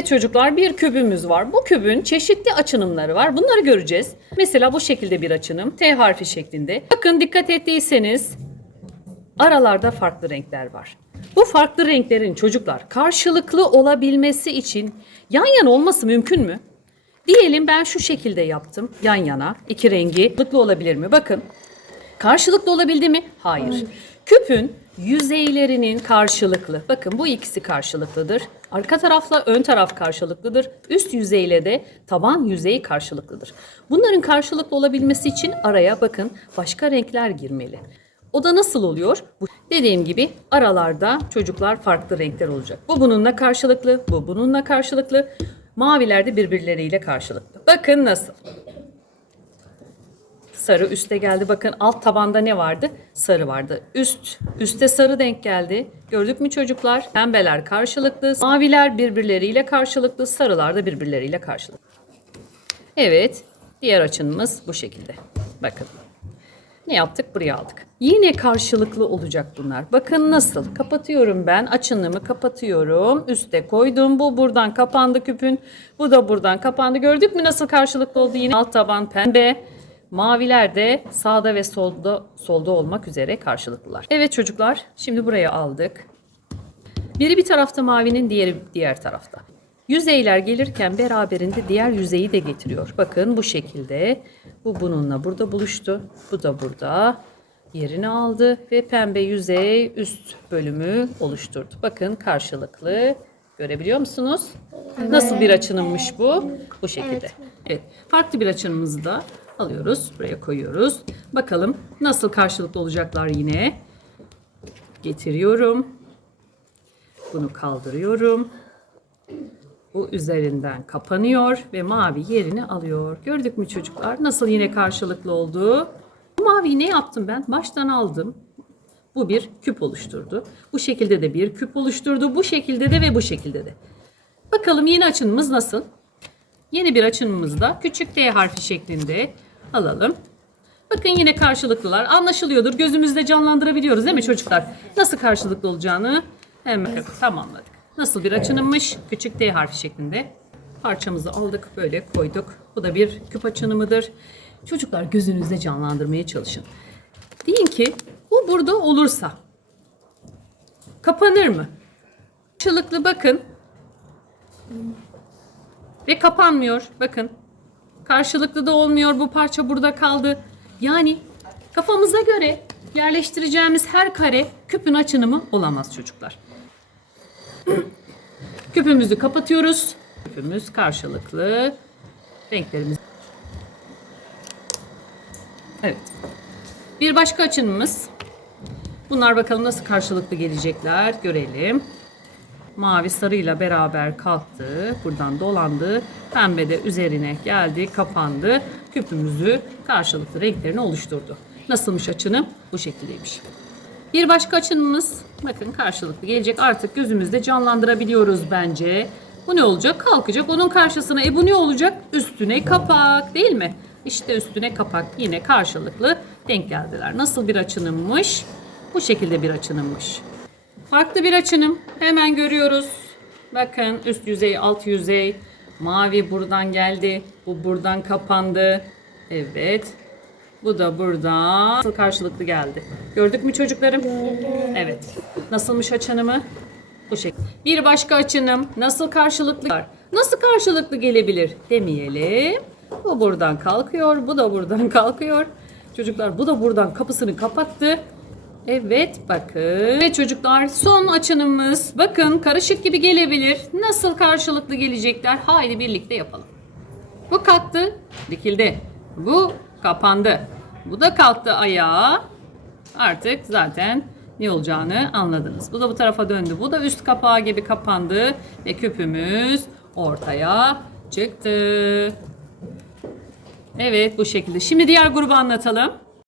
Evet çocuklar bir kübümüz var. Bu kübün çeşitli açınımları var. Bunları göreceğiz. Mesela bu şekilde bir açınım. T harfi şeklinde. Bakın dikkat ettiyseniz aralarda farklı renkler var. Bu farklı renklerin çocuklar karşılıklı olabilmesi için yan yana olması mümkün mü? Diyelim ben şu şekilde yaptım yan yana iki rengi karşılıklı olabilir mi? Bakın karşılıklı olabildi mi? Hayır. Küpün yüzeylerinin karşılıklı. Bakın bu ikisi karşılıklıdır. Arka tarafla ön taraf karşılıklıdır. Üst yüzeyle de taban yüzeyi karşılıklıdır. Bunların karşılıklı olabilmesi için araya bakın başka renkler girmeli. O da nasıl oluyor? Dediğim gibi aralarda çocuklar farklı renkler olacak. Bu bununla karşılıklı, bu bununla karşılıklı. Maviler de birbirleriyle karşılıklı. Bakın nasıl? Sarı üste geldi. Bakın alt tabanda ne vardı? Sarı vardı. Üst, üste sarı denk geldi. Gördük mü çocuklar? Pembeler karşılıklı, maviler birbirleriyle karşılıklı, sarılar da birbirleriyle karşılıklı. Evet, diğer açınımız bu şekilde. Bakın. Ne yaptık? Buraya aldık. Yine karşılıklı olacak bunlar. Bakın nasıl? Kapatıyorum ben. Açınımı kapatıyorum. Üste koydum. Bu buradan kapandı küpün. Bu da buradan kapandı. Gördük mü nasıl karşılıklı oldu? Yine alt taban pembe. Maviler de sağda ve solda solda olmak üzere karşılıklılar. Evet çocuklar, şimdi buraya aldık. Biri bir tarafta mavinin, diğeri diğer tarafta. Yüzeyler gelirken beraberinde diğer yüzeyi de getiriyor. Bakın bu şekilde. Bu bununla burada buluştu. Bu da burada yerini aldı ve pembe yüzey üst bölümü oluşturdu. Bakın karşılıklı. Görebiliyor musunuz? Nasıl bir açınımmış bu? Bu şekilde. Evet. Farklı bir açınımızı da alıyoruz. Buraya koyuyoruz. Bakalım nasıl karşılıklı olacaklar yine. Getiriyorum. Bunu kaldırıyorum. Bu üzerinden kapanıyor ve mavi yerini alıyor. Gördük mü çocuklar? Nasıl yine karşılıklı oldu? Bu maviyi ne yaptım ben? Baştan aldım. Bu bir küp oluşturdu. Bu şekilde de bir küp oluşturdu. Bu şekilde de ve bu şekilde de. Bakalım yeni açınımız nasıl? Yeni bir açınımızda küçük D harfi şeklinde alalım. Bakın yine karşılıklılar. Anlaşılıyordur. Gözümüzde canlandırabiliyoruz değil mi çocuklar? Nasıl karşılıklı olacağını hemen tamamladık. Nasıl bir açınımmış? Küçük D harfi şeklinde. Parçamızı aldık böyle koyduk. Bu da bir küp açınımıdır. Çocuklar gözünüzde canlandırmaya çalışın. Deyin ki bu burada olursa kapanır mı? Karşılıklı bakın. Ve kapanmıyor. Bakın. Karşılıklı da olmuyor. Bu parça burada kaldı. Yani kafamıza göre yerleştireceğimiz her kare küpün açınımı olamaz çocuklar. Küpümüzü kapatıyoruz. Küpümüz karşılıklı. Renklerimiz. Evet. Bir başka açınımız. Bunlar bakalım nasıl karşılıklı gelecekler görelim. Mavi sarıyla beraber kalktı. Buradan dolandı. Pembe de üzerine geldi, kapandı. Küpümüzü karşılıklı renklerini oluşturdu. Nasılmış açınım? Bu şekildeymiş. Bir başka açınımız bakın karşılıklı gelecek. Artık gözümüzde canlandırabiliyoruz bence. Bu ne olacak? Kalkacak. Onun karşısına e bu ne olacak? Üstüne kapak değil mi? İşte üstüne kapak yine karşılıklı denk geldiler. Nasıl bir açınımmış? Bu şekilde bir açınımmış. Farklı bir açınım. Hemen görüyoruz. Bakın üst yüzey, alt yüzey. Mavi buradan geldi. Bu buradan kapandı. Evet. Bu da buradan nasıl karşılıklı geldi. Gördük mü çocuklarım? Evet. Nasılmış açınımı? Bu şekilde. Bir başka açınım. Nasıl karşılıklı? Nasıl karşılıklı gelebilir demeyelim. Bu buradan kalkıyor. Bu da buradan kalkıyor. Çocuklar bu da buradan kapısını kapattı. Evet bakın. Evet çocuklar son açınımız. Bakın karışık gibi gelebilir. Nasıl karşılıklı gelecekler? Haydi birlikte yapalım. Bu kalktı, dikildi. Bu kapandı. Bu da kalktı ayağa. Artık zaten ne olacağını anladınız. Bu da bu tarafa döndü. Bu da üst kapağı gibi kapandı ve küpümüz ortaya çıktı. Evet bu şekilde. Şimdi diğer grubu anlatalım.